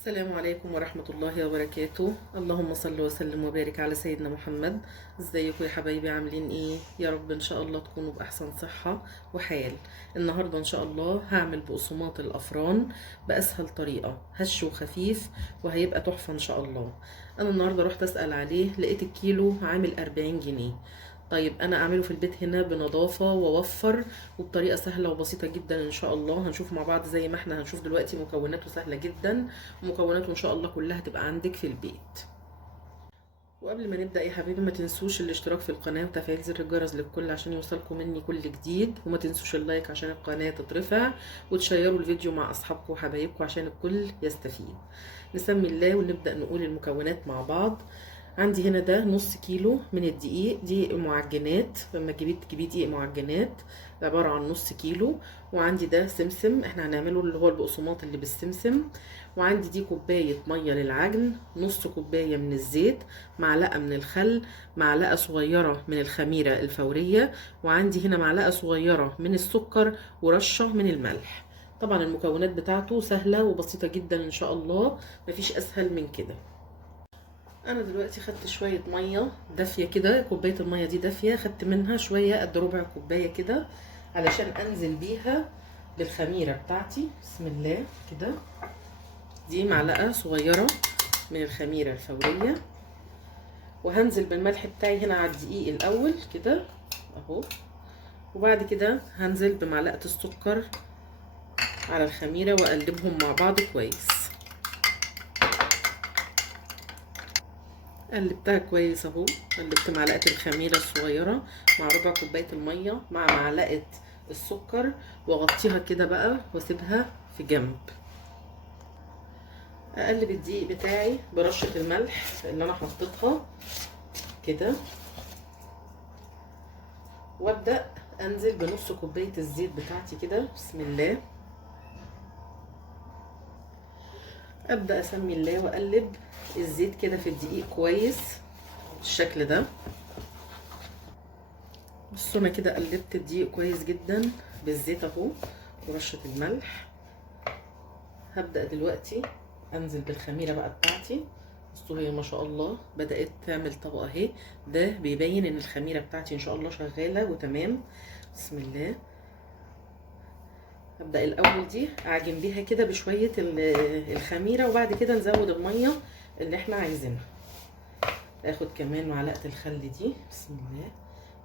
السلام عليكم ورحمة الله وبركاته. اللهم صل وسلم وبارك على سيدنا محمد. ازيكم يا حبايبي؟ عاملين ايه؟ يا رب ان شاء الله تكونوا بأحسن صحة وحال. النهاردة ان شاء الله هعمل بقسماط الأفران بأسهل طريقة، هش وخفيف وهيبقى تحفة ان شاء الله. انا النهاردة رحت اسأل عليه، لقيت الكيلو عامل 40 جنيه. طيب انا اعمله في البيت هنا بنظافة ووفر وبطريقة سهلة وبسيطة جدا ان شاء الله. هنشوف مع بعض زي ما احنا هنشوف دلوقتي. مكوناته سهلة جدا، ومكوناته ان شاء الله كلها تبقى عندك في البيت. وقبل ما نبدأ يا حبيبي، ما تنسوش الاشتراك في القناة وتفعيل زر الجرس للكل عشان يوصلكم مني كل جديد، وما تنسوش اللايك عشان القناة تترفع، وتشيروا الفيديو مع اصحابكم وحبايبكم عشان الكل يستفيد. نسمي الله ونبدأ نقول المكونات مع بعض. عندي هنا ده نص كيلو من الدقيق، دقيق معجنات. لما تجيبي دقيق معجنات عبارة عن نص كيلو. وعندي ده سمسم، احنا هنعمله اللي هو البقسماط اللي بالسمسم. وعندي دي كوباية مية للعجن، نص كوباية من الزيت، معلقة من الخل، معلقة صغيرة من الخميرة الفورية، وعندي هنا معلقة صغيرة من السكر، ورشة من الملح. طبعا المكونات بتاعته سهلة وبسيطة جدا ان شاء الله، مفيش اسهل من كده. انا دلوقتي خدت شويه ميه دافيه كده، كوبايه الميه دي دافيه، خدت منها شويه قد ربع كوبايه كده علشان انزل بيها بالخميره بتاعتي. بسم الله كده. دي معلقه صغيره من الخميره الفوريه. وهنزل بالملح بتاعي هنا على الدقيق الاول كده اهو. وبعد كده هنزل بمعلقه السكر على الخميره واقلبهم مع بعض كويس. قلبتها كويس اهو. قلبت معلقه الخميره الصغيره مع ربع كوبايه الميه مع معلقه السكر، واغطيها كده بقى واسيبها في جنب. اقلب الدقيق بتاعي برشه الملح اللي انا حطيتها كده، وابدا انزل بنص كوبايه الزيت بتاعتي كده. بسم الله. ابدا اسمي الله واقلب الزيت كده في الدقيق كويس بالشكل ده. بصوا انا كده قلبت الدقيق كويس جدا بالزيت اهو ورشه الملح. هبدا دلوقتي انزل بالخميره بقى بتاعتي. بصوا هي ما شاء الله بدات تعمل طبقه اهي، ده بيبين ان الخميره بتاعتي ان شاء الله شغاله وتمام. بسم الله. هبدا الاول دي اعجن بيها كده بشويه الخميره، وبعد كده نزود الميه اللي احنا عايزينها. اخد كمان معلقه الخل دي. بسم الله.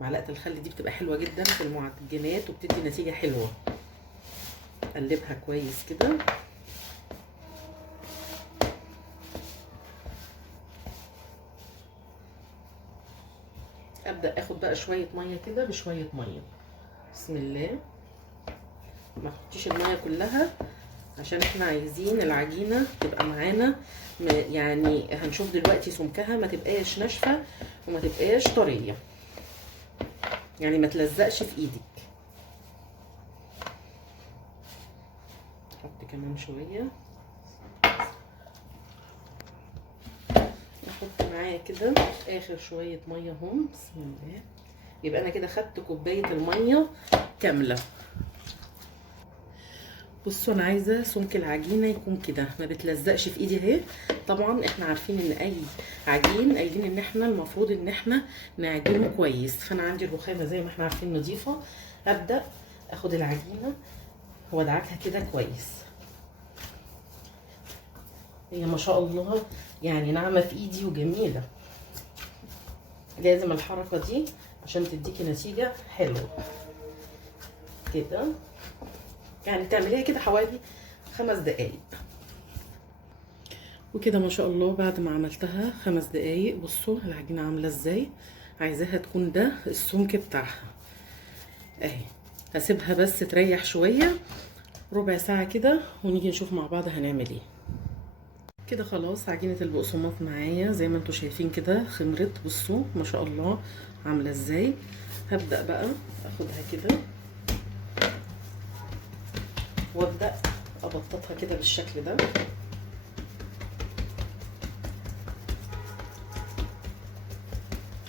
معلقه الخل دي بتبقى حلوه جدا في المعجنات وبتدي نتيجه حلوه. اقلبها كويس كده. ابدا اخد بقى شويه ميه كده بشويه ميه. بسم الله. ما تحطيش الميه كلها عشان احنا عايزين العجينه تبقى معانا، يعني هنشوف دلوقتي سمكها ما تبقاش ناشفه وما تبقاش طريه، يعني ما تلزقش في ايدك. احط كمان شويه. احط معايا كده اخر شويه ميه اهم. بسم الله. يبقى انا كده خدت كوبايه الميه كامله. بصوا انا عايزه سمك العجينه يكون كده ما بتلزقش في ايدي اهي. طبعا احنا عارفين ان اي عجين قايلين ان احنا المفروض ان احنا نعجنه كويس. فانا عندي الرخامه زي ما احنا عارفين نظيفه. ابدا اخد العجينه وادعكها كده كويس. هي ما شاء الله يعني ناعمه في ايدي وجميله. لازم الحركه دي عشان تديكي نتيجه حلوه كده. يعني تعمليها كده حوالي 5 دقايق. وكده ما شاء الله بعد ما عملتها 5 دقايق بصوا العجينه عامله ازاي. عايزاها تكون ده السمك بتاعها اهي. هسيبها بس تريح شويه ربع ساعه كده، ونيجي نشوف مع بعض هنعمل ايه. كده خلاص عجينه البقسماط معايا زي ما انتم شايفين كده خمرت. بصوا ما شاء الله عامله ازاي. هبدا بقى اخدها كده وابدا ابططها كده بالشكل ده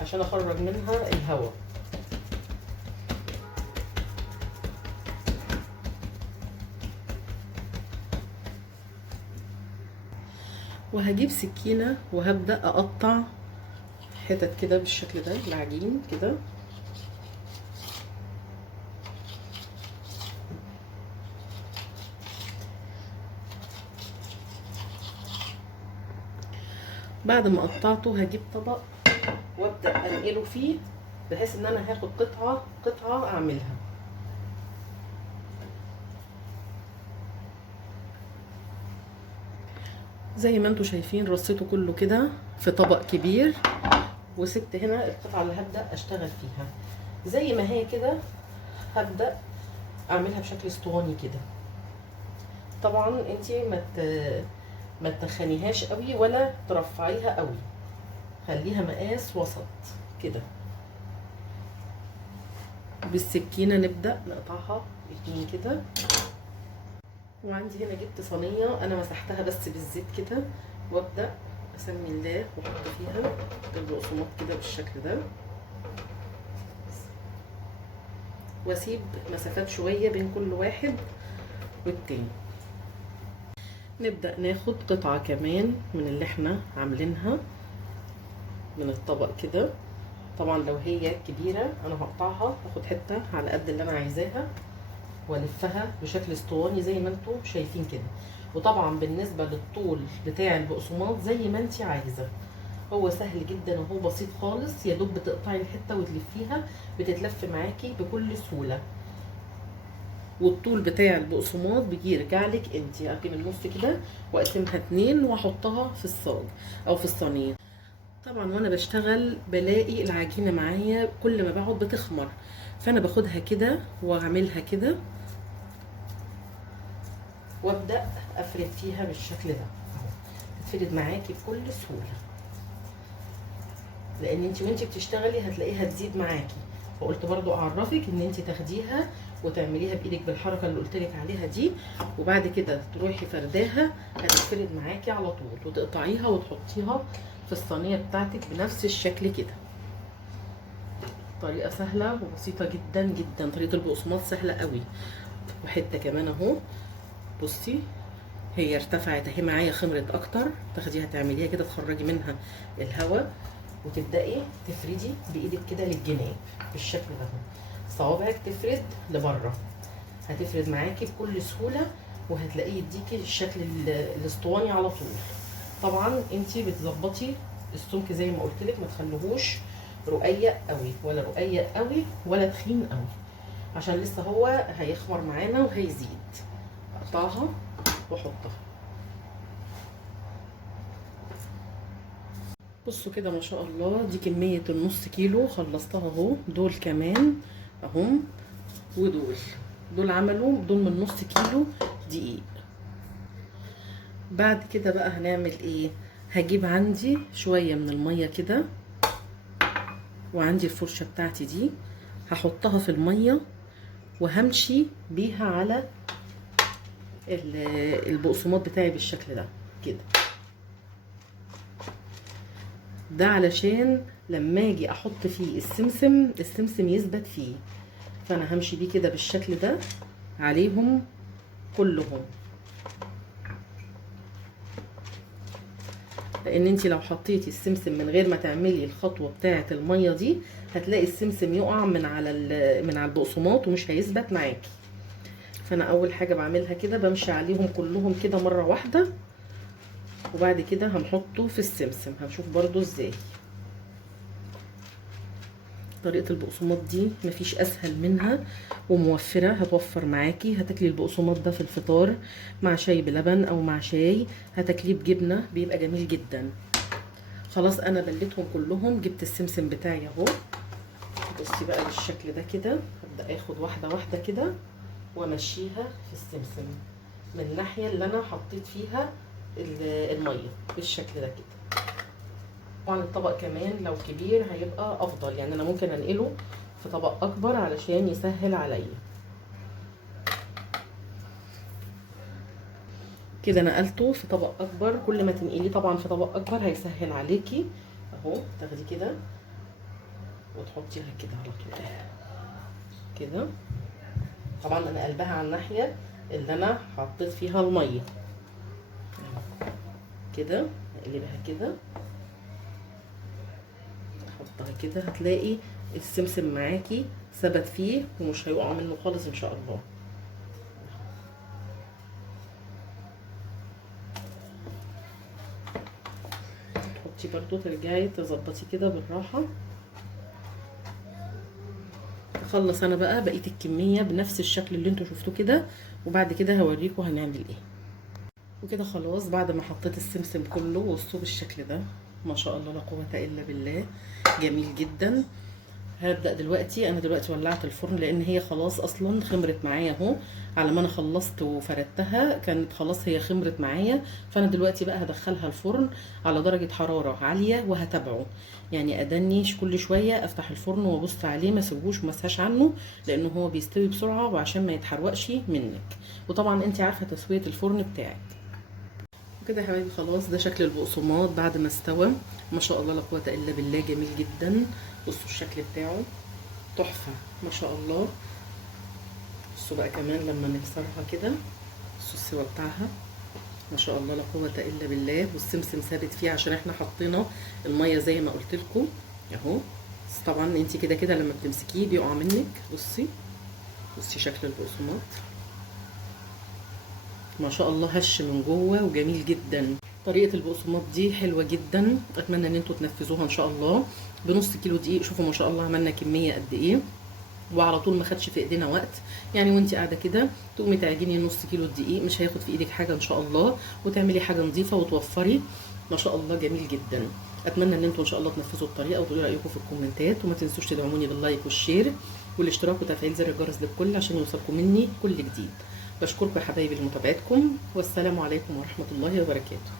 عشان اخرج منها الهواء. وهجيب سكينة وهبدأ اقطع حتت كده بالشكل ده العجين كده. بعد ما قطعته هجيب طبق وابدأ انقله فيه، بحيث ان انا هاخد قطعة قطعة اعملها. زي ما انتوا شايفين رصيته كله كده في طبق كبير، وسبت هنا القطعة اللي هبدأ اشتغل فيها. زي ما هي كده هبدأ اعملها بشكل اسطواني كده. طبعا انتي ما تخنيهاش قوي ولا ترفعيها قوي، خليها مقاس وسط كده. بالسكينة نبدأ نقطعها اتنين كده. وعندي هنا جبت صينية انا مسحتها بس بالزيت كده، وابدأ اسمي الله واحط فيها البقسماط كده بالشكل ده، واسيب مسافات شوية بين كل واحد والتاني. نبدأ ناخد قطعة كمان من اللي احنا عاملينها من الطبق كده. طبعا لو هي كبيرة انا هقطعها، هاخد حتة على قد اللي انا عايزاها والفها بشكل اسطواني زي ما انتم شايفين كده. وطبعا بالنسبة للطول بتاع البقسماط زي ما انت عايزة، هو سهل جدا وهو بسيط خالص، يا دوب بتقطعي الحتة وتلفيها بتتلف معاكي بكل سهولة. والطول بتاع البقسماط بيجي يرجع لك انت، اجي من النص كده واقسمها اتنين واحطها في الصاج او في الصينيه. طبعا وانا بشتغل بلاقي العجينه معايا كل ما بقعد بتخمر، فانا باخدها كده واعملها كده وابدا افرد فيها بالشكل ده اهو، تتفرد معاكي بكل سهوله، لان انت وانت بتشتغلي هتلاقيها تزيد معاكي. فقلت برضو اعرفك ان انت تاخديها وتعمليها بايدك بالحركه اللي قلت لك عليها دي، وبعد كده تروحي فرداها هتتفرد معاكي على طول، وتقطعيها وتحطيها في الصينيه بتاعتك بنفس الشكل كده. طريقه سهله وبسيطه جدا جدا، طريقه البقسماط سهله قوي. وحته كمان اهو، بصي هي ارتفعت اهي معايا، خمرت اكتر، تاخديها تعمليها كده تخرجي منها الهواء، وتبداي تفردي بايدك كده للجناب بالشكل ده اهو، صوابعك تفرد لبره، هتفرد معاكي بكل سهوله وهتلاقيه يديكي الشكل الاسطواني على طول. طبعا انتي بتظبطي السمك زي ما قلت لك، ما تخلوهوش رقيق قوي ولا رقيق قوي ولا تخين قوي، عشان لسه هو هيخمر معانا وهيزيد. اقطعها واحطها. بصوا كده ما شاء الله، دي كمية النص كيلو خلصتها اهو. دول كمان اهم، دول عملوا دول من نص كيلو دقيق. بعد كده بقى هنعمل ايه؟ هجيب عندي شوية من المية كده، وعندي الفرشة بتاعتي دي هحطها في المية وهمشي بيها على البقسماط بتاعي بالشكل ده كده. ده علشان لما اجي احط فيه السمسم يثبت فيه، فانا همشي بيه كده بالشكل ده عليهم كلهم. لان انتي لو حطيتي السمسم من غير ما تعملي الخطوه بتاعه الميه دي، هتلاقي السمسم يقع من على البقسماط ومش هيثبت معاكي. فانا اول حاجه بعملها كده بمشي عليهم كلهم كده مره واحده، وبعد كده هنحطه في السمسم. هنشوف برضو ازاي. طريقه البقسماط دي مفيش اسهل منها وموفره، هتوفر معاكي. هتاكلي البقسماط ده في الفطار مع شاي بلبن او مع شاي، هتاكليه بجبنه بيبقى جميل جدا. خلاص انا بليتهم كلهم، جبت السمسم بتاعي اهو. بصي بقى بالشكل ده كده، هبدا اخد واحده واحده كده وامشيها في السمسم من الناحيه اللي انا حطيت فيها الميه بالشكل ده كده. طبعا الطبق كمان لو كبير هيبقى افضل، يعني انا ممكن انقله في طبق اكبر علشان يسهل عليا. كده نقلته في طبق اكبر، كل ما تنقليه طبعا في طبق اكبر هيسهل عليكي. اهو تاخدي كده وتحطيها كده على طول كده. طبعا انا قلبها على الناحيه اللي انا حطيت فيها الميه كده اقلبها كده، احطها كده، هتلاقي السمسم معاكي ثبت فيه ومش هيقع منه خالص ان شاء الله. تحطي برضو، ترجعي تظبطي كده بالراحه. اخلص انا بقى بقيه الكميه بنفس الشكل اللي انتوا شفتوه كده، وبعد كده هوريكم هنعمل ايه. وكده خلاص بعد ما حطيت السمسم كله وصوه بالشكل ده، ما شاء الله لا قوه الا بالله، جميل جدا. هبدأ دلوقتي، انا دلوقتي ولعت الفرن لان هي خلاص اصلا خمرت معايا اهو، على ما انا خلصت وفردتها كانت خلاص هي خمرت معايا. فانا دلوقتي بقى هدخلها الفرن على درجة حرارة عالية، وهتابعه يعني ادنيش كل شوية افتح الفرن وابص عليه، ما سيبوش ما اسهاش عنه، لانه هو بيستوي بسرعة وعشان ما يتحرقش منك. وطبعا انت عارفة تسوية الفرن بتاعك. كده يا حبايبي خلاص ده شكل البقسماط بعد ما استوى، ما شاء الله لا قوه الا بالله، جميل جدا. بصوا الشكل بتاعه تحفه ما شاء الله. بصوا بقى كمان لما نكسرها كده، بصوا السوا بتاعها ما شاء الله لا قوه الا بالله. والسمسم ثابت فيه عشان احنا حطينا الميه زي ما قلت لكم اهو. بس طبعا انت كده كده لما بتمسكيه بيقع منك. بصي بصي شكل البقسماط ما شاء الله، هش من جوه وجميل جدا. طريقه البقسماط دي حلوه جدا، اتمنى ان انتوا تنفذوها ان شاء الله. بنص كيلو دقيق، شوفوا ما شاء الله عملنا كميه قد ايه، وعلى طول ما خدش في ايدينا وقت. يعني وانت قاعده كده تقومي تعجني نص كيلو الدقيق، مش هياخد في ايدك حاجه ان شاء الله، وتعملي حاجه نظيفه وتوفري. ما شاء الله جميل جدا. اتمنى ان انتوا ان شاء الله تنفذوا الطريقه وتقولوا رايكم في الكومنتات، وما تنسوش تدعموني باللايك والشير والاشتراك وتفعيل زر الجرس للكل عشان يوصلكم مني كل جديد. بشكركم يا حبايبي لمتابعتكم، والسلام عليكم ورحمه الله وبركاته.